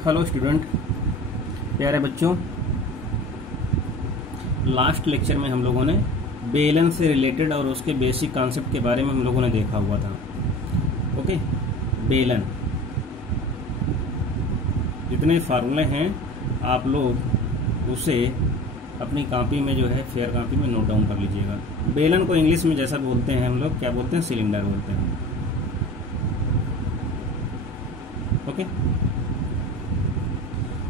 Hello student, प्यारे बच्चों। Last lecture में हम लोगों ने बेलन से रिलेटेड और उसके बेसिक कॉन्सेप्ट के बारे में हम लोगों ने देखा हुआ था। ओके, बेलन, जितने फार्मूले हैं आप लोग उसे अपनी कॉपी में जो है फेयर कॉपी में नोट डाउन कर लीजिएगा। बेलन को इंग्लिश में जैसा बोलते हैं हम लोग, क्या बोलते हैं? सिलेंडर बोलते हैं। ओके,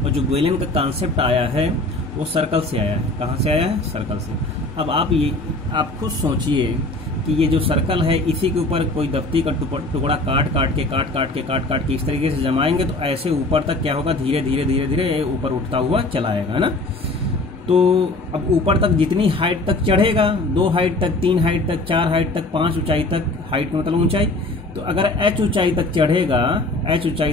और जो बेलन का कॉन्सेप्ट आया है वो सर्कल से आया है। कहाँ से आया है? सर्कल से। अब आप खुद सोचिए कि ये जो सर्कल है इसी के ऊपर कोई दफ्ती का टुकड़ा काट काट के इस तरीके से जमाएंगे तो ऐसे ऊपर तक क्या होगा? धीरे धीरे ऊपर उठता हुआ चला आएगा, है ना। तो अब ऊपर तक जितनी हाइट तक चढ़ेगा, 2 हाइट तक, 3 हाइट तक, 4 हाइट तक, 5 ऊंचाई तक, हाइट मतलब ऊंचाई, तो अगर h ऊंचाई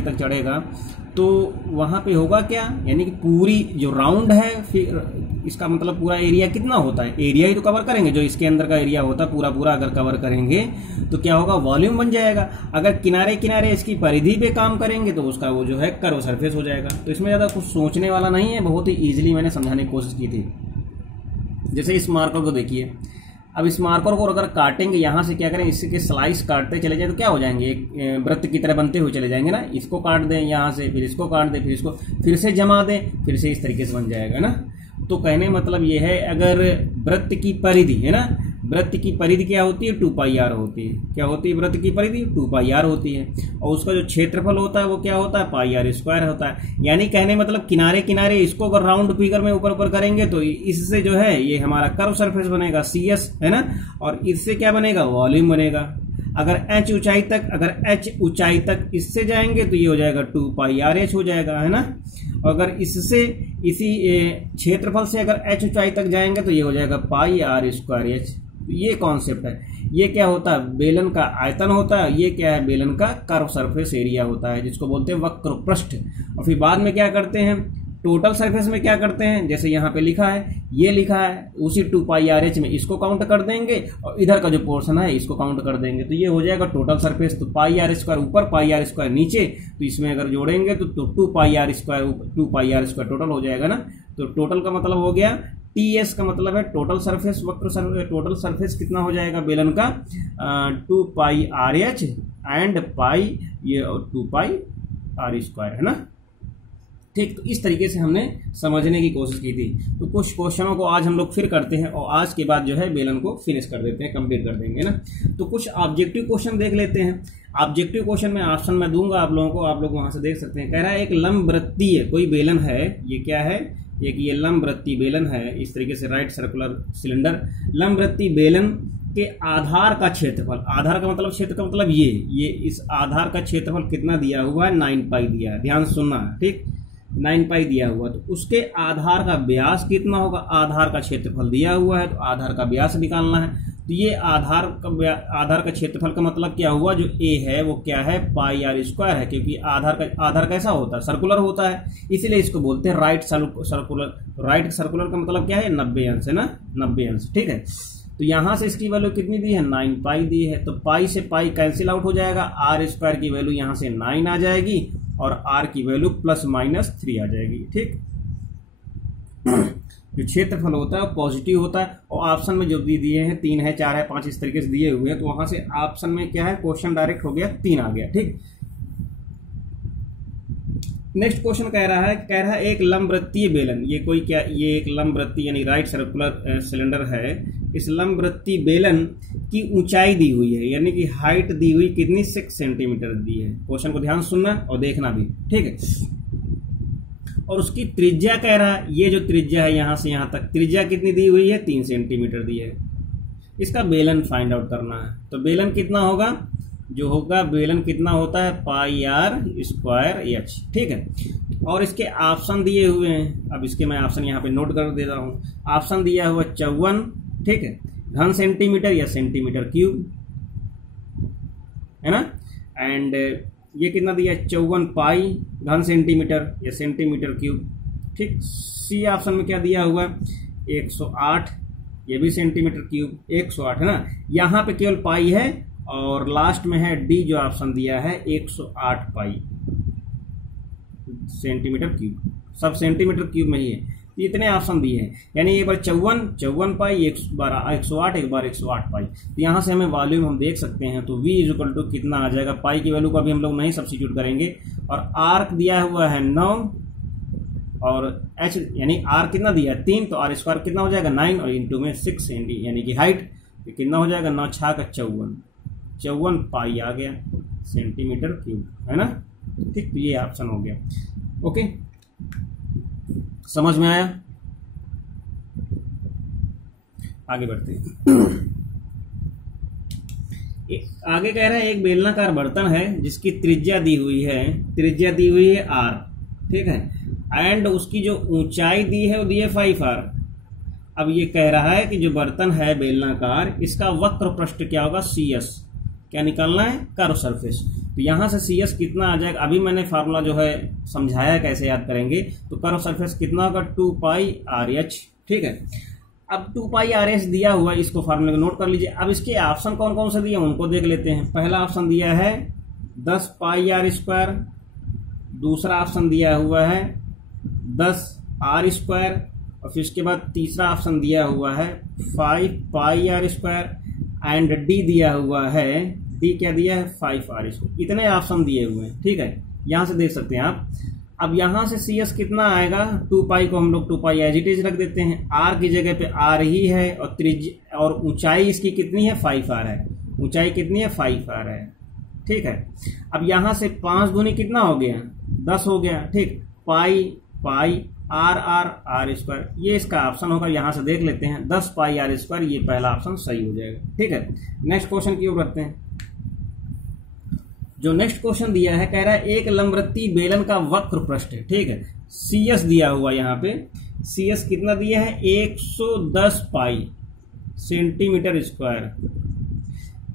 तक चढ़ेगा तो वहां पे होगा क्या? यानी कि पूरी जो राउंड है, फिर इसका मतलब पूरा एरिया कितना होता है? एरिया ही तो कवर करेंगे, जो इसके अंदर का एरिया होता है पूरा अगर कवर करेंगे तो क्या होगा? वॉल्यूम बन जाएगा। अगर किनारे किनारे इसकी परिधि पे काम करेंगे तो उसका वो जो है कर्व सरफेस हो जाएगा। तो इसमें ज्यादा कुछ सोचने वाला नहीं है, बहुत ही इजीली मैंने समझाने की कोशिश की थी। जैसे इस मार्कर को देखिए, अब इस मार्कर को अगर काटेंगे, यहाँ से क्या करें, इसके स्लाइस काटते चले जाए तो क्या हो जाएंगे? एक वृत्त की तरह बनते हुए चले जाएंगे ना। इसको काट दें यहाँ से, फिर इसको काट दें, फिर इसको फिर से जमा दें, फिर से इस तरीके से बन जाएगा ना। तो कहने मतलब ये है, अगर वृत्त की परिधि है ना, वृत्त की परिधि क्या होती है? 2πr होती है। क्या होती है वृत्त की परिधि? 2πr होती है। और उसका जो क्षेत्रफल होता है वो क्या होता है? πr² होता है। यानी कहने मतलब किनारे किनारे इसको अगर राउंड फिगर में ऊपर करेंगे तो इससे जो है ये हमारा कर्व सरफेस बनेगा, CS, है ना। और इससे क्या बनेगा? वॉल्यूम बनेगा। अगर h ऊंचाई तक इससे जाएंगे तो ये हो जाएगा 2πrh हो जाएगा, है ना। और अगर इससे इसी क्षेत्रफल से अगर h ऊंचाई तक जाएंगे तो ये हो जाएगा πr²h। ये कॉन्सेप्ट है। ये क्या होता है? बेलन का आयतन होता है। ये क्या है? बेलन का कर्व सरफेस एरिया होता है, जिसको बोलते हैं वक्र पृष्ठ। और फिर बाद में क्या करते हैं? टोटल सरफेस में क्या करते हैं? जैसे यहाँ पे लिखा है, ये लिखा है, उसी 2πrh में इसको काउंट कर देंगे और इधर का जो पोर्शन है इसको काउंट कर देंगे, तो ये हो जाएगा टोटल सरफेस। तो πr² ऊपर, πr² नीचे, तो इसमें अगर जोड़ेंगे तो 2πr² टोटल हो जाएगा ना। तो टोटल का मतलब हो गया, TS का मतलब है टोटल सरफेस, टोटल सरफेस कितना हो जाएगा बेलन का? 2πrh एंड ये 2πr², है ना। ठीक, तो इस तरीके से हमने समझने की कोशिश की थी। तो कुछ क्वेश्चनों को आज हम लोग फिर करते हैं और आज के बाद जो है बेलन को फिनिश कर देते हैं, कंप्लीट कर देंगे ना। तो कुछ ऑब्जेक्टिव क्वेश्चन देख लेते हैं। ऑब्जेक्टिव क्वेश्चन में ऑप्शन में दूंगा आप लोगों को, आप लोग वहां से देख सकते हैं। कह रहा है एक लंबवृत्तीय कोई बेलन है। ये क्या है? ये लंबवृत्तीय बेलन है, इस तरीके से राइट सर्कुलर सिलेंडर। लंबवृत्तीय बेलन के आधार का क्षेत्रफल, आधार का मतलब क्षेत्र का मतलब ये इस आधार का क्षेत्रफल कितना दिया हुआ है? 9π दिया है। ध्यान सुनना है, ठीक, 9π दिया हुआ। तो उसके आधार का व्यास कितना होगा? आधार का क्षेत्रफल दिया हुआ है तो आधार का व्यास निकालना है। तो ये आधार का क्षेत्रफल का मतलब क्या हुआ? जो A है वो क्या है? πr² है, क्योंकि आधार कैसा होता है? सर्कुलर होता है, इसीलिए इसको बोलते हैं राइट सर्कुलर। राइट सर्कुलर का मतलब क्या है? 90 अंश, है ना, 90 अंश, ठीक है। तो यहां से इसकी वैल्यू कितनी दी है? 9π दी है। तो पाई से पाई कैंसिल आउट हो जाएगा, r² की वैल्यू यहां से 9 आ जाएगी और r की वैल्यू +-3 आ जाएगी, ठीक। जो क्षेत्रफल होता है वो पॉजिटिव होता है। और ऑप्शन में जो दिए हैं 3 है, 4 है, 5 इस तरीके से दिए हुए हैं, तो वहां से ऑप्शन में क्या है? क्वेश्चन डायरेक्ट हो गया, 3 आ गया, ठीक। नेक्स्ट क्वेश्चन कह रहा है एक लंबवृत्तीय बेलन, ये एक लंबवृत्तीय यानी राइट सर्कुलर सिलेंडर है। इस लंबवृत्तीय बेलन की ऊंचाई दी हुई है, यानी कि हाइट दी हुई कितनी? 6 सेंटीमीटर दी है। क्वेश्चन को ध्यान सुनना और देखना भी, ठीक है। और उसकी त्रिज्या कह रहा है, ये जो त्रिज्या है यहाँ से यहाँ तक, त्रिज्या कितनी दी हुई है? 3 सेंटीमीटर दी है। इसका बेलन फाइंड आउट करना है। तो बेलन कितना होगा? जो होगा बेलन कितना होता है? πr²h, ठीक है। और इसके ऑप्शन दिए हुए हैं। अब इसके मैं ऑप्शन यहाँ पे नोट कर देता हूँ। ऑप्शन दिया हुआ 54, ठीक है, घन सेंटीमीटर या सेंटीमीटर क्यूब, है ना। एंड ये कितना दिया है? 54π घन सेंटीमीटर या सेंटीमीटर क्यूब, ठीक। सी ऑप्शन में क्या दिया हुआ है? 108, ये भी सेंटीमीटर क्यूब, 108, है ना। यहाँ पे केवल पाई है और लास्ट में है डी जो ऑप्शन दिया है 108π। सेंटीमीटर क्यूब, सब सेंटीमीटर क्यूब में ही है। तो इतने ऑप्शन दिए हैं, यानी एक बार 54 पाई, एक बार 108, एक बार 108 पाई। तो यहाँ से हमें वॉल्यूम हम देख सकते हैं, तो V इक्वल टू कितना आ जाएगा, पाई की वैल्यू को अभी हम लोग नहीं सब्स्टिट्यूट करेंगे, और आर्क दिया हुआ है 9 और h यानी r कितना दिया है 3, तो r स्क्वायर कितना हो जाएगा 9 और इंटू में 6 यानी कि हाइट कितना हो जाएगा 9 6 का 54 पाई आ गया सेंटीमीटर क्यूब, है ना। ठीक, तो ये ऑप्शन हो गया। ओके, समझ में आया। आगे बढ़ते हैं। आगे कह रहा है एक बेलनाकार बर्तन है जिसकी त्रिज्या दी हुई है r, ठीक है, एंड उसकी जो ऊंचाई दी है वो दी है 5r। अब ये कह रहा है कि जो बर्तन है बेलनाकार, इसका वक्र पृष्ठ क्या होगा, CS। क्या निकालना है, कर्व सरफेस। तो यहां से CS कितना आ जाएगा, अभी मैंने फार्मूला जो है समझाया कैसे याद करेंगे। तो कर्व सरफेस कितना होगा 2 पाई RH, ठीक है। अब 2 पाई RH दिया हुआ, इसको फार्मूले को नोट कर लीजिए। अब इसके ऑप्शन कौन कौन से दिए उनको देख लेते हैं। पहला ऑप्शन दिया है 10 पाई R स्क्वायर, दूसरा ऑप्शन दिया हुआ है 10 R स्क्वायर, और फिर इसके बाद तीसरा ऑप्शन दिया हुआ है 5 पाई R स्क्वायर, एंड D दिया हुआ है, D क्या दिया है 5R स्क्वायर। इतने ऑप्शन दिए हुए हैं, ठीक है, यहां से देख सकते हैं आप। अब यहां से CS कितना आएगा, 2 पाई को हम लोग 2 पाई एज इट इज रख देते हैं, R की जगह पे R ही है, और त्रिज्या और ऊंचाई इसकी कितनी है 5R है, ऊंचाई कितनी है 5R है, ठीक है। अब यहां से 5 दूनी कितना हो गया 10 हो गया, ठीक, पाई पाई R स्क्वायर, ये इसका ऑप्शन होगा। यहां से देख लेते हैं 10 पाई R स्क्वायर, ये पहला ऑप्शन सही हो जाएगा, ठीक है। नेक्स्ट क्वेश्चन की ओर बढ़ते हैं। जो नेक्स्ट क्वेश्चन दिया है, कह रहा है एक लंबवृत्तीय बेलन का वक्र पृष्ठ है, ठीक है, CS दिया हुआ, यहाँ पे CS कितना दिया है 110 पाई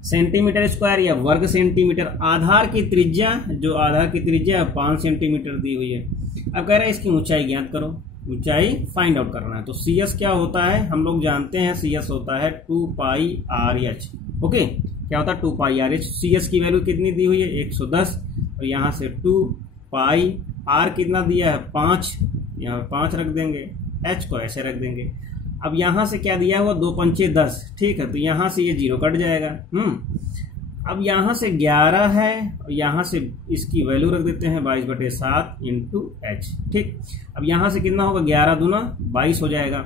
सेंटीमीटर स्क्वायर या वर्ग सेंटीमीटर। आधार की त्रिज्या, जो आधार की त्रिज्या 5 सेंटीमीटर दी हुई है। अब कह रहा है इसकी ऊंचाई ज्ञात करो, ऊंचाई फाइंड आउट करना है। तो CS क्या होता है, हम लोग जानते हैं CS होता है 2 पाई RH, ओके, क्या होता है 2 पाई RH। CS की वैल्यू कितनी दी हुई है 110, और यहां से 2 पाई, R कितना दिया है 5, यहाँ 5 रख देंगे, H को ऐसे रख देंगे। अब यहां से क्या दिया हुआ 2 पंचे 10, ठीक है, तो यहां से ये 0 कट जाएगा। अब यहां से 11 है, और यहां से इसकी वैल्यू रख देते हैं 22/7 इंटू H, ठीक। अब यहां से कितना होगा 11 दूना 22 हो जाएगा।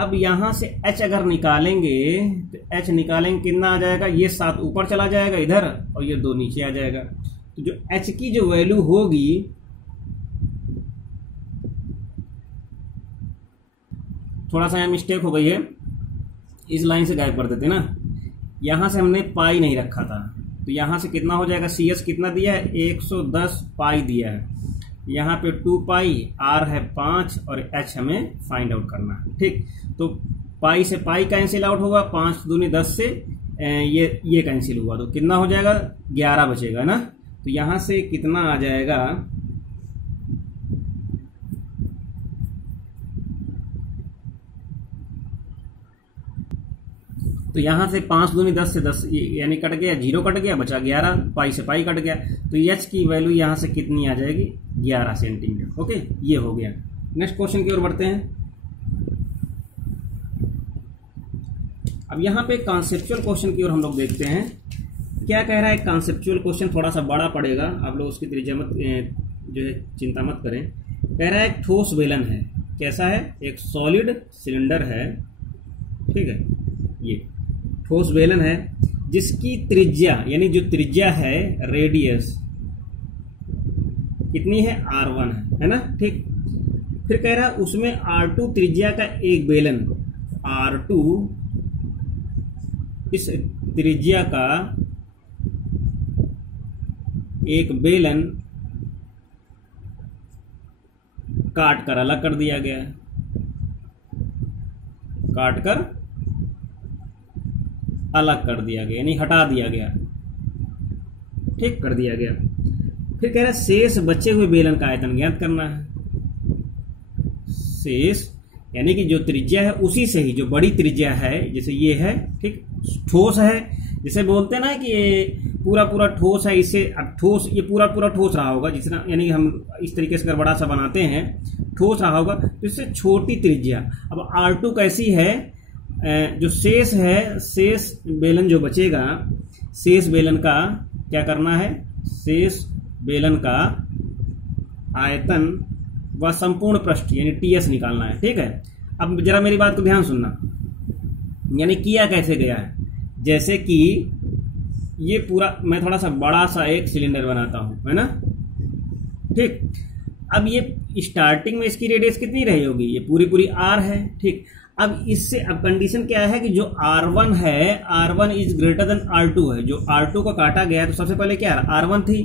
अब यहां से H अगर निकालेंगे तो H निकालेंगे कितना आ जाएगा, ये 7 ऊपर चला जाएगा इधर, और ये 2 नीचे आ जाएगा। तो जो H की जो वैल्यू होगी, थोड़ा सा यहाँ मिस्टेक हो गई है, इस लाइन से गायब कर देते ना, यहां से हमने पाई नहीं रखा था। तो यहां से कितना हो जाएगा, CS कितना दिया है 110 पाई दिया है, यहाँ पे 2 पाई, R है 5 और H हमें फाइंड आउट करना है, ठीक। तो पाई से पाई कैंसिल आउट होगा, 5 दूनी 10 से ये कैंसिल हुआ, तो कितना हो जाएगा 11 बचेगा ना। तो यहां से कितना आ जाएगा, तो यहां से 5 दूनी 10 से 10 यानी कट गया, 0 कट गया, बचा 11, पाई से पाई कट गया। तो H की वैल्यू यहां से कितनी आ जाएगी 11 सेंटीमीटर, ओके, ये हो गया। नेक्स्ट क्वेश्चन की ओर बढ़ते हैं। अब यहाँ पे कॉन्सेप्चुअल क्वेश्चन की ओर हम लोग देखते हैं। क्या कह रहा है, कॉन्सेप्चुअल क्वेश्चन थोड़ा सा बड़ा पड़ेगा, आप लोग उसकी त्रिज्या मत जो है चिंता मत करें। कह रहा है एक ठोस बेलन है, कैसा है, एक सॉलिड सिलेंडर है, ठीक है, ये ठोस बेलन है जिसकी त्रिज्या, यानी जो त्रिज्या है रेडियस कितनी है R1 है ना, ठीक। फिर कह रहा है उसमें R2 त्रिज्या का एक बेलन, R2 इस त्रिज्या का एक बेलन काट कर अलग कर दिया गया, काट कर अलग कर दिया गया, यानी हटा दिया गया, ठीक, कर दिया गया। फिर कह रहा है शेष बचे हुए बेलन का आयतन ज्ञात करना है। शेष यानी कि जो त्रिज्या है उसी से ही, जो बड़ी त्रिज्या है, जैसे ये है, ठीक, ठोस है, जैसे बोलते हैं ना कि पूरा पूरा ठोस है, इससे अब ठोस, ये पूरा पूरा ठोस रहा होगा जितना, यानी हम इस तरीके से अगर बड़ा सा बनाते हैं ठोस रहा होगा, तो इससे छोटी त्रिज्या। अब R2 कैसी है, जो शेष है, शेष बेलन जो बचेगा, शेष बेलन का क्या करना है, शेष बेलन का आयतन व संपूर्ण पृष्ठ यानी TS निकालना है। ठीक है, अब जरा मेरी बात को ध्यान सुनना, यानी किया कैसे गया है, जैसे कि ये पूरा, मैं थोड़ा सा बड़ा सा एक सिलेंडर बनाता हूं, है ना। ठीक, अब ये स्टार्टिंग में इसकी रेडियस कितनी रही होगी, ये पूरी पूरी R है। ठीक, अब इससे अब कंडीशन क्या है कि जो R1 है, R1 is greater than R2 है, जो R2 को काटा गया तो सबसे पहले क्या R1 थी।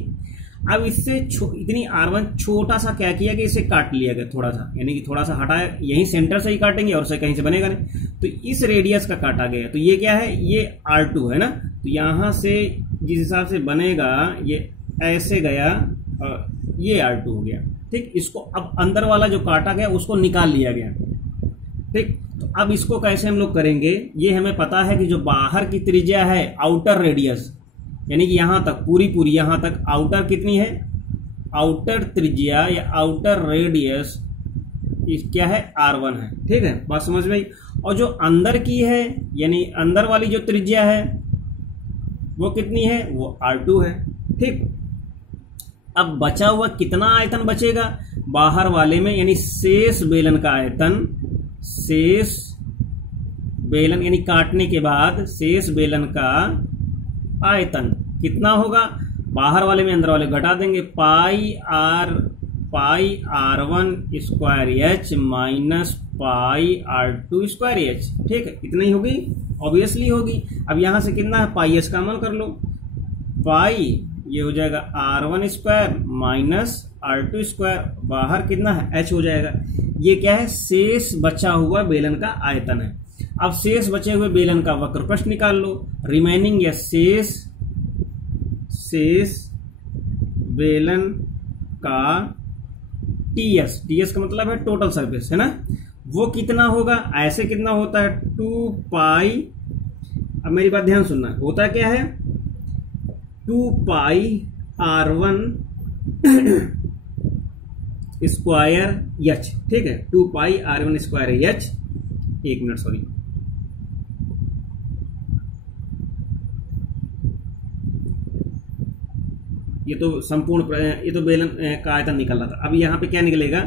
अब इससे इतनी R1 छोटा सा क्या किया कि इसे काट लिया गया थोड़ा सा, यानी कि थोड़ा सा हटाया, यहीं सेंटर से ही काटेंगे और से कहीं से बनेगा नहीं, तो इस रेडियस का काटा गया। तो ये क्या है, ये R2 है ना, तो यहां से जिस हिसाब से बनेगा ये ऐसे गया और ये R2 हो गया। ठीक, इसको अब अंदर वाला जो काटा गया उसको निकाल लिया गया। ठीक, तो अब इसको कैसे हम लोग करेंगे, ये हमें पता है कि जो बाहर की त्रिज्या है, आउटर रेडियस, यानी कि यहां तक पूरी पूरी यहां तक आउटर कितनी है, आउटर त्रिज्या या आउटर रेडियस क्या है, R1 है। ठीक है, बात समझ में आई। और जो अंदर की है, यानी अंदर वाली जो त्रिज्या है वो कितनी है, वो R2 है। ठीक, अब बचा हुआ कितना आयतन बचेगा बाहर वाले में, यानी शेष बेलन का आयतन, शेष बेलन यानी काटने के बाद शेष बेलन का आयतन कितना होगा, बाहर वाले में अंदर वाले घटा देंगे, पाई R1 square H minus pi R2 square H। ठीक है, इतना ही होगी, ऑब्वियसली होगी। अब यहां से कितना है, पाई H का अमल कर लो, पाई ये हो जाएगा R1 square minus R2 square, बाहर कितना है H हो जाएगा। ये क्या है, शेष बचा हुआ बेलन का आयतन है। अब शेष बचे हुए बेलन का वक्र पृष्ठ निकाल लो, रिमेनिंग या शेष बेलन का TS का मतलब है टोटल सरफेस, है ना, वो कितना होगा, ऐसे कितना होता है 2 पाई। अब मेरी बात ध्यान सुनना, होता क्या है 2 पाई R1 स्क्वायर H। ठीक है, 2 पाई R1 स्क्वायर H, एक मिनट सॉरी, ये तो संपूर्ण, ये तो बेलन का आयतन निकल रहा था। अब यहाँ पे क्या निकलेगा,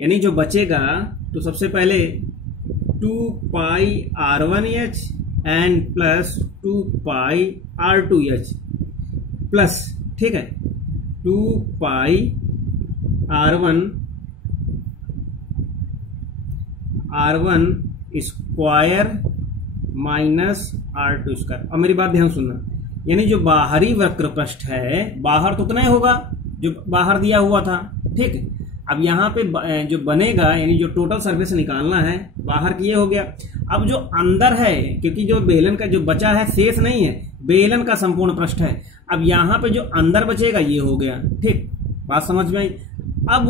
यानी जो बचेगा, तो सबसे पहले 2 पाई R1H and plus 2 pi R2H plus, ठीक है, 2 पाई R1 square minus R2 square. अब मेरी बात ध्यान सुनना, यानी जो बाहरी वक्र पृष्ठ है, बाहर तो उतना ही होगा जो बाहर दिया हुआ था। ठीक, अब यहाँ पे जो बनेगा, यानी जो टोटल सरफेस निकालना है, बाहर की ये हो गया। अब जो अंदर है, क्योंकि जो बेलन का जो बचा है शेष नहीं है, बेलन का संपूर्ण पृष्ठ है, अब यहाँ पे जो अंदर बचेगा ये हो गया। ठीक, बात समझ में आई। अब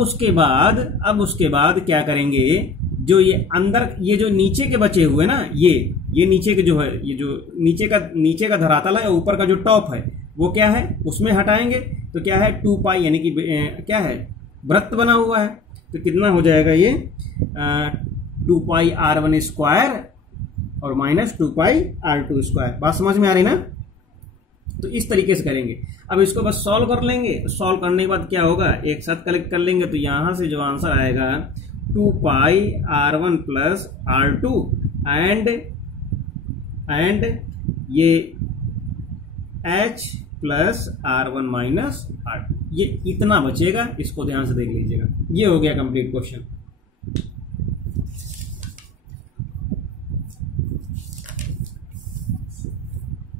उसके बाद क्या करेंगे, जो ये अंदर, ये जो नीचे के बचे हुए ना, ये नीचे के जो है, ये जो नीचे का धरातल है, ऊपर का जो टॉप है वो क्या है, उसमें हटाएंगे तो क्या है 2 पाई, यानी कि क्या है, वृत्त बना हुआ है, तो कितना हो जाएगा ये 2 पाई R1 स्क्वायर और माइनस 2 पाई R2 स्क्वायर। बात समझ में आ रही ना, तो इस तरीके से करेंगे। अब इसको बस सॉल्व कर लेंगे, सॉल्व करने के बाद क्या होगा, एक साथ कलेक्ट कर लेंगे, तो यहां से जो आंसर आएगा 2 पाई R1 प्लस R2 एंड ये H plus R1 minus R2, ये इतना बचेगा। इसको ध्यान से देख लीजिएगा, ये हो गया कंप्लीट क्वेश्चन।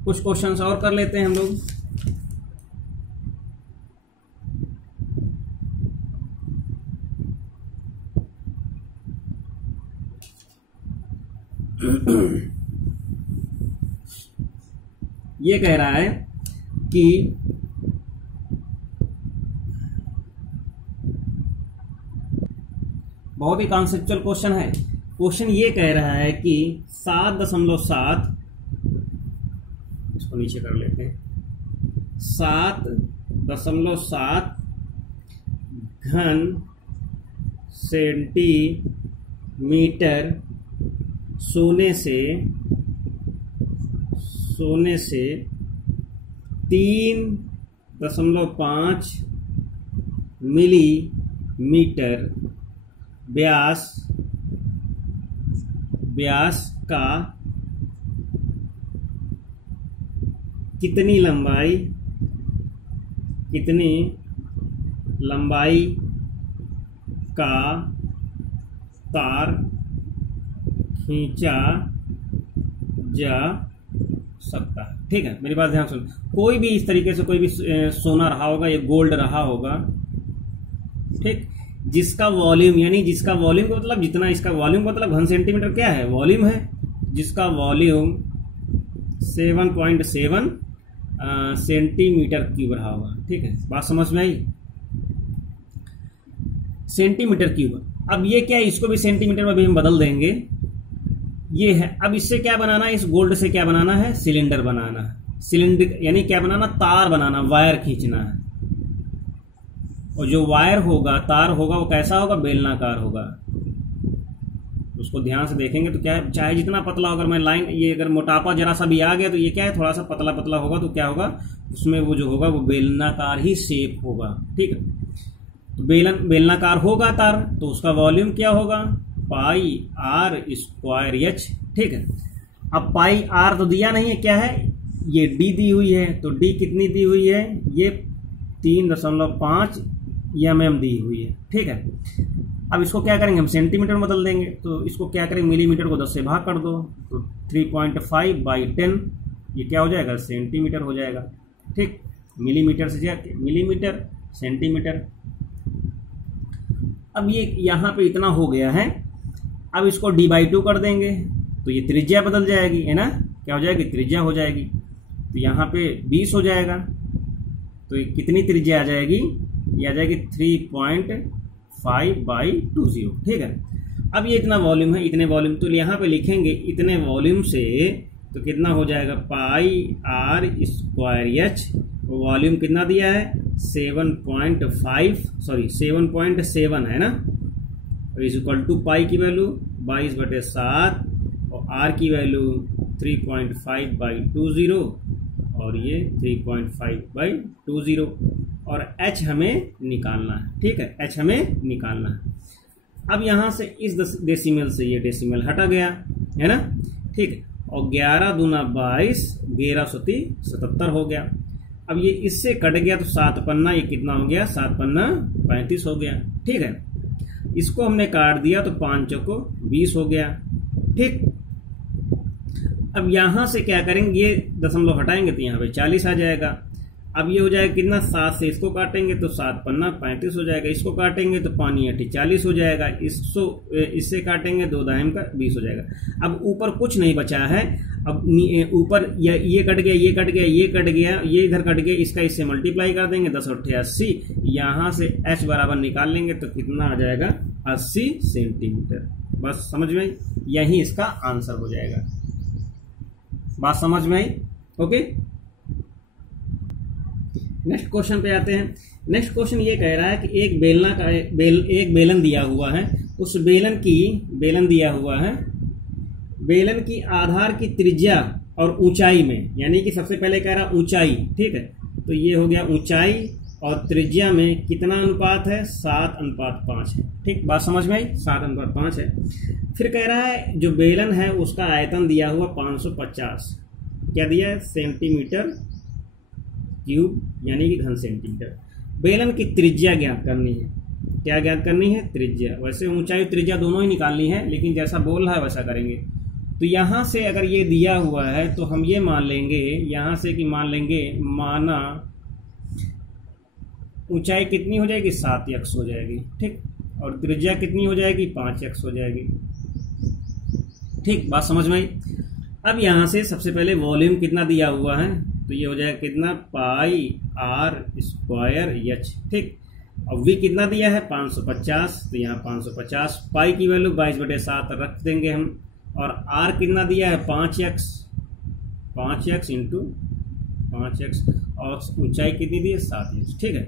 कुछ क्वेश्चंस और कर लेते हैं हम लोग। ये कह रहा है कि बहुत ही कॉन्सेप्चुअल क्वेश्चन है। क्वेश्चन ये कह रहा है कि 7.7, इसको नीचे कर लेते हैं, 7.7 घन सेंटीमीटर सोने से 3.5 मिलीमीटर व्यास का कितनी लंबाई का तार खींचा जा सकता है। ठीक है, मेरी बात ध्यान सुन। कोई भी इस तरीके से कोई भी सोना रहा होगा, ये गोल्ड रहा होगा, ठीक, जिसका वॉल्यूम, यानी जिसका वॉल्यूम का मतलब जितना, इसका वॉल्यूम का मतलब घन सेंटीमीटर क्या है, वॉल्यूम है, जिसका वॉल्यूम 7.7 सेंटीमीटर क्यूब रहा होगा। ठीक है, बात समझ में आई? Centimetre cube. अब ये क्या है, इसको भी सेंटीमीटर में भी हम बदल देंगे। ये है, अब इससे क्या बनाना है, इस गोल्ड से क्या बनाना है, सिलेंडर बनाना है। सिलेंडर यानी क्या बनाना, तार बनाना, वायर खींचना है। और जो वायर होगा, तार होगा, वो कैसा होगा, बेलनाकार होगा। उसको ध्यान से देखेंगे तो क्या है, चाहे जितना पतला होगा, मैं लाइन, ये अगर मोटापा जरा सा भी आ गया तो ये क्या है, थोड़ा सा पतला पतला होगा तो क्या होगा, उसमें वो जो होगा वो बेलनाकार ही शेप होगा। ठीक है, तो बेलनाकार होगा तार, तो उसका वॉल्यूम क्या होगा, पाई आर स्क्वायर एच। ठीक है, अब पाई आर तो दिया नहीं है, क्या है, ये डी दी हुई है, तो डी कितनी दी हुई है, ये 3.5 mm दी हुई है। ठीक है, अब इसको क्या करेंगे, हम सेंटीमीटर बदल देंगे। तो इसको क्या करेंगे, मिलीमीटर को 10 से भाग कर दो, तो 3.5/10 ये क्या हो जाएगा, सेंटीमीटर हो जाएगा। ठीक, मिलीमीटर से जाके मिलीमीटर, सेंटीमीटर। अब ये यहाँ पे इतना हो गया है, अब इसको d/2 कर देंगे तो ये त्रिज्या बदल जाएगी, है ना, क्या हो जाएगी, त्रिज्या हो जाएगी। तो यहाँ पे 20 हो जाएगा, तो ये कितनी त्रिज्या आ जाएगी, ये आ जाएगी 3.5/20। ठीक है, अब ये इतना वॉल्यूम है, इतने वॉल्यूम, तो यहाँ पे लिखेंगे इतने वॉल्यूम से, तो कितना हो जाएगा, पाई आर स्क्वायर एच। वॉल्यूम कितना दिया है, 7.7 है ना, इज इक्वल टू पाई की वैल्यू 22/7 और आर की वैल्यू 3.5/20 और ये 3.5/20 और h हमें निकालना है। ठीक है, h हमें निकालना है। अब यहाँ से इस डेसिमल से ये डेसिमल हटा गया, है ना। ठीक है, और 11 दूना 22, 1177 हो गया। अब ये इससे कट गया तो 7 पन्ना, ये कितना हो गया, 7 पन्ना 35 हो गया। ठीक है, इसको हमने काट दिया तो 5 चौको 20 हो गया। ठीक, अब यहां से क्या करेंगे, ये दशमलव हटाएंगे तो यहाँ पे 40 आ जाएगा। अब ये हो जाएगा कितना, 7 से इसको काटेंगे तो 7 पन्ना 35 हो जाएगा, इसको काटेंगे तो 5 × 40 हो जाएगा, इससे काटेंगे 2 दाहिम का 20 हो जाएगा। अब ऊपर कुछ नहीं बचा है, अब ऊपर ये कट गया, ये कट गया, ये कट गया, ये इधर कट गया, इसका इससे मल्टीप्लाई कर देंगे, 10 और 88, यहाँ से h बराबर निकाल लेंगे तो कितना आ जाएगा, 80 सेंटीमीटर। बस समझ में आई, यही इसका आंसर हो जाएगा। बात समझ में आई? ओके, नेक्स्ट क्वेश्चन पे आते हैं। नेक्स्ट क्वेश्चन ये कह रहा है कि एक बेलन दिया हुआ है, उस बेलन दिया हुआ है, बेलन की आधार की त्रिज्या और ऊंचाई में, यानी कि सबसे पहले कह रहा ऊंचाई। ठीक है, तो ये हो गया ऊंचाई और त्रिज्या में कितना अनुपात है, 7:5 है। ठीक, बात समझ में आई, 7:5 है। फिर कह रहा है जो बेलन है उसका आयतन दिया हुआ 550, क्या दिया है, सेंटीमीटर क्यूब, यानी कि घन सेंटीमीटर। बेलन की त्रिज्या ज्ञात करनी है, क्या ज्ञात करनी है, त्रिज्या। वैसे ऊंचाई त्रिज्या दोनों ही निकालनी है, लेकिन जैसा बोल रहा है वैसा करेंगे। तो यहां से अगर ये दिया हुआ है तो हम ये मान लेंगे यहां से कि मान लेंगे, माना ऊंचाई कितनी हो जाएगी, 7x हो जाएगी। ठीक, और त्रिज्या कितनी हो जाएगी, 5x हो जाएगी। ठीक, बात समझ में आई। अब यहां से सबसे पहले वॉल्यूम कितना दिया हुआ है, तो ये हो जाएगा कितना, पाई आर स्क्वायर एच। ठीक, और v कितना दिया है, 550, तो यहाँ 550, पाई की वैल्यू 22/7 रख देंगे हम, और r कितना दिया है, 5x × 5x, और ऊंचाई कितनी दी है 7 इंच। ठीक है,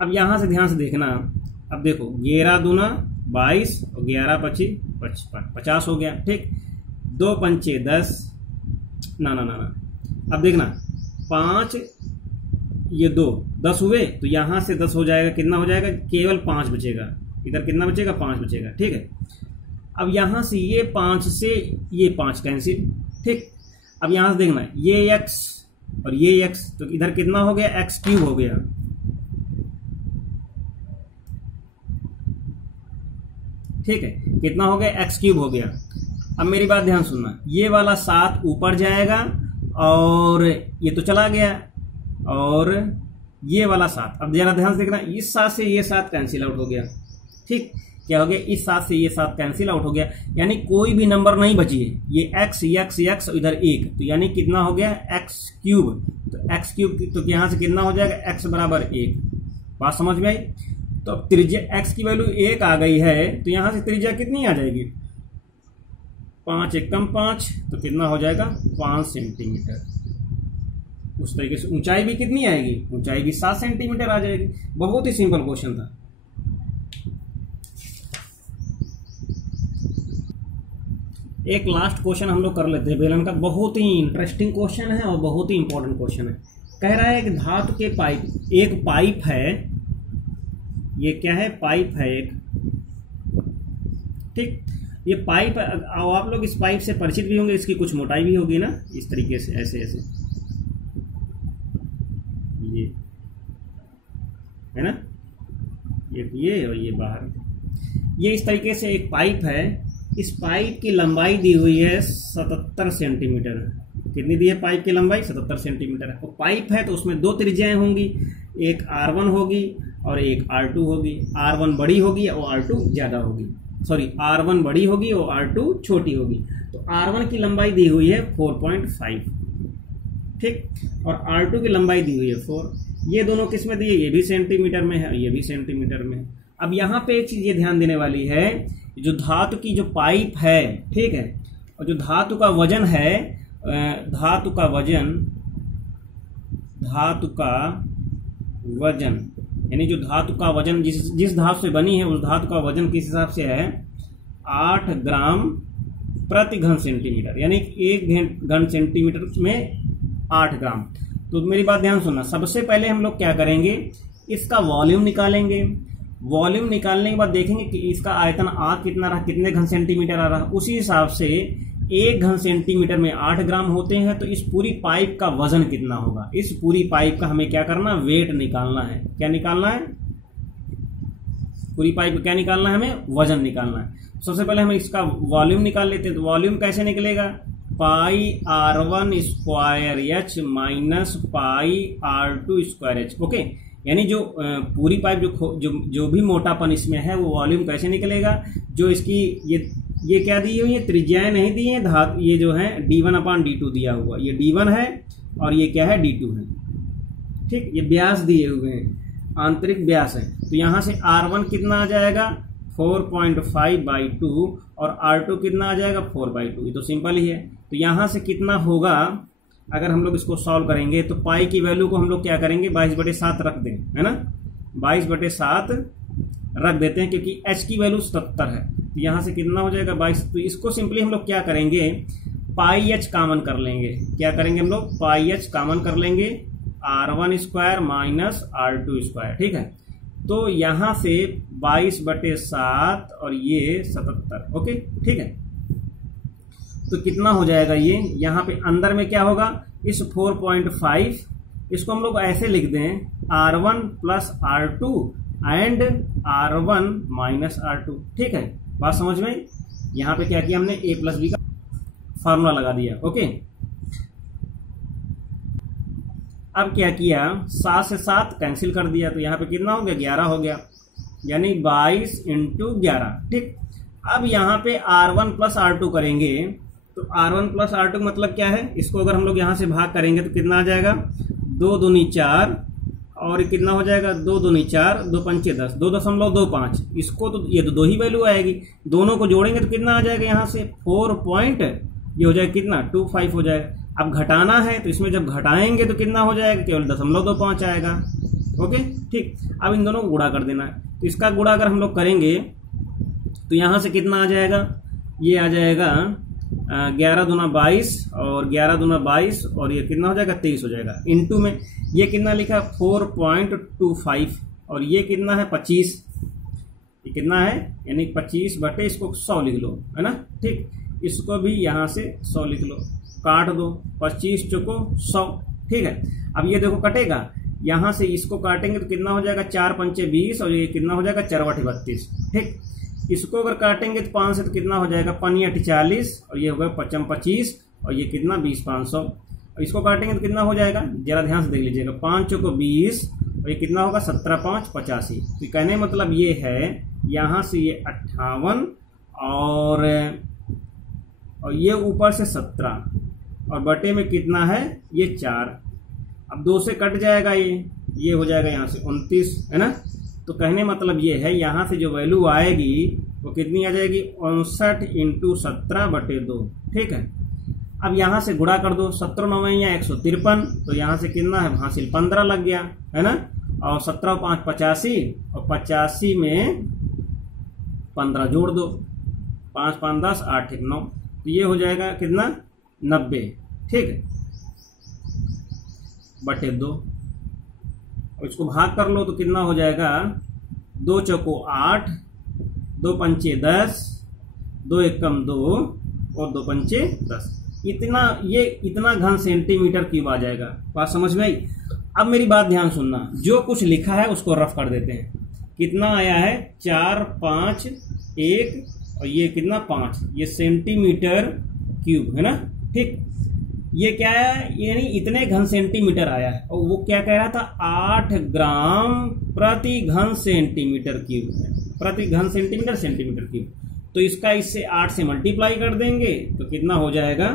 अब यहाँ से ध्यान से देखना, अब देखो 11 दूना 22 और 11 25 55 50 हो गया। ठीक, 2 पंचे 10, ना, अब देखना 5 ये 2 10 हुए, तो यहाँ से 10 हो जाएगा, कितना हो जाएगा, केवल 5 बचेगा, इधर कितना बचेगा 5 बचेगा। ठीक है, अब यहाँ से ये 5 से ये 5 कैंसिल। ठीक, अब यहाँ से देखना ये x और ये x, तो इधर कितना हो गया, x क्यूब हो गया। ठीक है, कितना हो गया, x क्यूब हो गया। अब मेरी बात ध्यान सुनना, ये वाला 7 ऊपर जाएगा और ये तो चला गया, और ये वाला 7, अब जरा ध्यान से देखना, इस 7 से ये 7 कैंसिल आउट हो गया। ठीक, क्या हो गया, इस 7 से ये 7 कैंसिल आउट हो गया, यानी कोई भी नंबर नहीं बची है। ये x इधर 1, तो यानी कितना हो गया, x क्यूब। तो x क्यूब तो यहाँ से कितना हो जाएगा, x बराबर 1। बात समझ में आई? तो अब त्रिज्या x की वैल्यू 1 आ गई है, तो यहाँ से त्रिज्या कितनी आ जाएगी, 5 एकम 5, तो कितना हो जाएगा 5 सेंटीमीटर। उस तरीके से ऊंचाई भी कितनी आएगी, ऊंचाई भी 7 सेंटीमीटर आ जाएगी। बहुत ही सिंपल क्वेश्चन था। एक लास्ट क्वेश्चन हम लोग कर लेते हैं बेलन का, बहुत ही इंटरेस्टिंग क्वेश्चन है और बहुत ही इंपॉर्टेंट क्वेश्चन है। कह रहा है कि धातु के पाइप, एक पाइप है, ये क्या है, पाइप है एक। ठीक, ये पाइप, आप लोग इस पाइप से परिचित भी होंगे, इसकी कुछ मोटाई भी होगी ना, इस तरीके से ऐसे ऐसे, ये है ना, ये और ये बाहर, ये इस तरीके से एक पाइप है। इस पाइप की लंबाई दी हुई है 77 सेंटीमीटर। कितनी दी है पाइप की लंबाई, 77 सेंटीमीटर है। और पाइप है तो उसमें 2 त्रिज्याएं होंगी, एक R1 होगी और एक R2 होगी। R1 बड़ी होगी और R2 ज्यादा होगी, सॉरी R1 बड़ी होगी और R2 छोटी होगी। तो R1 की लंबाई दी हुई है 4.5, ठीक, और R2 की लंबाई दी हुई है 4। ये दोनों किस में दी है, ये भी सेंटीमीटर में है, ये भी सेंटीमीटर में है। अब यहाँ पे एक चीज ये ध्यान देने वाली है, जो धातु की जो पाइप है, ठीक है, और जो धातु का वजन है, धातु का वजन यानी जो धातु का वजन जिस धातु से बनी है उस धातु का वजन किस हिसाब से है, 8 ग्राम प्रति घन सेंटीमीटर, यानी 1 घन सेंटीमीटर में 8 ग्राम। तो मेरी बात ध्यान सुनना, सबसे पहले हम लोग क्या करेंगे, इसका वॉल्यूम निकालेंगे। वॉल्यूम निकालने के बाद देखेंगे कि इसका आयतन आ कितना रहा, कितने घन सेंटीमीटर आ रहा। उसी हिसाब से 1 घन सेंटीमीटर में 8 ग्राम होते हैं, तो इस पूरी पाइप का वजन कितना होगा। इस पूरी पाइप का हमें क्या करना, वेट निकालना है। क्या निकालना है, पूरी पाइप का क्या निकालना है, हमें वजन निकालना है। सबसे पहले हम इसका वॉल्यूम निकाल लेते हैं। तो वॉल्यूम कैसे निकलेगा, पाई R1 square H minus pi R2 square H. Okay, यानी जो पूरी पाइप जो भी मोटापन इसमें है वो वॉल्यूम कैसे निकलेगा, जो इसकी ये क्या दी हुई है, त्रिज्याएं नहीं दी है, धातु ये जो है d1/d2 दिया हुआ, ये d1 है और ये क्या है, d2 है। ठीक, ये व्यास दिए हुए हैं, आंतरिक व्यास है। तो यहाँ से R1 कितना आ जाएगा, 4.5/2 और R2 कितना आ जाएगा, 4/2। ये तो सिंपल ही है। तो यहाँ से कितना होगा, अगर हम लोग इसको सॉल्व करेंगे तो पाई की वैल्यू को हम लोग क्या करेंगे, 22/7 रख दें, है ना, 22/7 रख देते हैं, क्योंकि h की वैल्यू 77 है। तो यहाँ से कितना हो जाएगा, 22। तो इसको सिंपली हम लोग क्या करेंगे, पाई h कॉमन कर लेंगे। क्या करेंगे हम लोग, पाई h कॉमन कर लेंगे, R1 square minus R2 square. ठीक है, तो यहाँ से 22/7 और ये 77। ओके, ठीक है, तो कितना हो जाएगा ये, यहाँ पे अंदर में क्या होगा, इस 4.5 इसको हम लोग ऐसे लिख दें, R1 plus R2 and R1 minus R2। ठीक है, बात समझ में। यहाँ पे क्या किया हमने, a प्लस b का फार्मूला लगा दिया। ओके, अब क्या किया, 7 से 7 कैंसिल कर दिया, तो यहाँ पे कितना हो गया, 11 हो गया, यानी 22 × 11। ठीक, अब यहाँ पे R1 प्लस R2 करेंगे, तो R1 प्लस R2 मतलब क्या है, इसको अगर हम लोग यहाँ से भाग करेंगे तो कितना आ जाएगा, 2 दूनी 4 और ये कितना हो जाएगा, 2 दूनी 4, 2 पंचे 10, 2.25। इसको तो ये तो 2 ही वैल्यू आएगी, दोनों को जोड़ेंगे तो कितना आ जाएगा, यहाँ से 4 पॉइंट ये हो जाएगा कितना, 25 हो जाएगा। अब घटाना है तो इसमें जब घटाएंगे तो कितना हो जाएगा, केवल 0.25 आएगा। ओके ठीक, अब इन दोनों को गुणा कर देना है। तो इसका गुणा अगर हम लोग करेंगे तो यहाँ से कितना आ जाएगा, ये आ जाएगा 11 दूना 22 और 11 दूना 22 और ये कितना हो जाएगा 23 हो जाएगा। इनटू में ये कितना लिखा 4.25 और ये कितना है 25, ये कितना है यानी 25 बटे इसको 100 लिख लो, है ना। ठीक, इसको भी यहाँ से 100 लिख लो, काट दो, 25 चौको 100। ठीक है, अब ये देखो कटेगा, यहाँ से इसको काटेंगे तो कितना हो जाएगा 4 पंचे 20 और ये कितना हो जाएगा 4 बटे 32। ठीक, इसको अगर काटेंगे तो 5 से तो कितना हो जाएगा 5 40 और ये होगा 55 25 और ये कितना 20 500 और इसको काटेंगे तो कितना हो जाएगा, जरा ध्यान से देख लीजिएगा, 5 चौको 20 और ये कितना होगा 17 5 85। तो कहने मतलब ये है यहाँ से ये 58 और ये ऊपर से 17 और बटे में कितना है ये 4। अब 2 से कट जाएगा, ये हो जाएगा यहाँ से 29, है ना। तो कहने मतलब ये है यहाँ से जो वैल्यू आएगी वो कितनी आ जाएगी 59 × 17 बटे 2। ठीक है, अब यहाँ से गुणा कर दो, 17 9 या 153, तो यहाँ से कितना है हासिल 15 लग गया, है ना। और 17 5 85 और 85 में 15 जोड़ दो, 5 5 10 8 1 9, तो ये हो जाएगा कितना 90। ठीक है, बटे 2 और इसको भाग कर लो तो कितना हो जाएगा 2 चौको 8, 2 पंचे 10, 2 एकम 2 और 2 पंचे 10। इतना घन सेंटीमीटर क्यूब आ जाएगा। बात समझ में आई। अब मेरी बात ध्यान सुनना, जो कुछ लिखा है उसको रफ कर देते हैं। कितना आया है 4 5 1 और ये कितना 5, ये सेंटीमीटर क्यूब, है ना। ठीक, ये क्या है यानी इतने घन सेंटीमीटर आया है और वो क्या कह रहा था 8 ग्राम प्रति घन सेंटीमीटर क्यूब है, प्रति घन सेंटीमीटर सेंटीमीटर क्यूब। तो इसका इससे 8 से मल्टीप्लाई कर देंगे तो कितना हो जाएगा,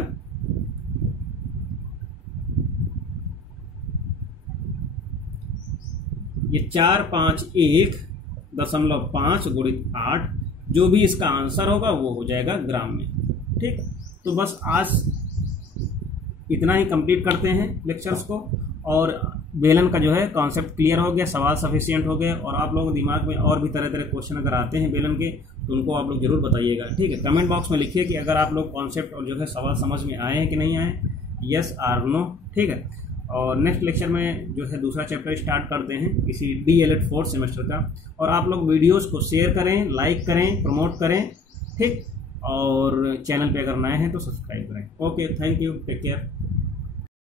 ये 451.5 गुणित 8, जो भी इसका आंसर होगा वो हो जाएगा ग्राम में। ठीक, तो बस आज इतना ही कंप्लीट करते हैं लेक्चर्स को, और बेलन का जो है कॉन्सेप्ट क्लियर हो गया, सवाल सफिशिएंट हो गया। और आप लोगों के दिमाग में और भी तरह तरह क्वेश्चन अगर आते हैं बेलन के तो उनको आप लोग जरूर बताइएगा। ठीक है, कमेंट बॉक्स में लिखिए कि अगर आप लोग कॉन्सेप्ट और जो है सवाल समझ में आए हैं कि नहीं आए, यस और नो। ठीक है, और नेक्स्ट लेक्चर में जो है दूसरा चैप्टर स्टार्ट करते हैं किसी DELED 4th सेमेस्टर का। और आप लोग वीडियोस को शेयर करें, लाइक करें, प्रमोट करें। ठीक, और चैनल पे अगर नए हैं तो सब्सक्राइब करें। Okay, thank you, take care.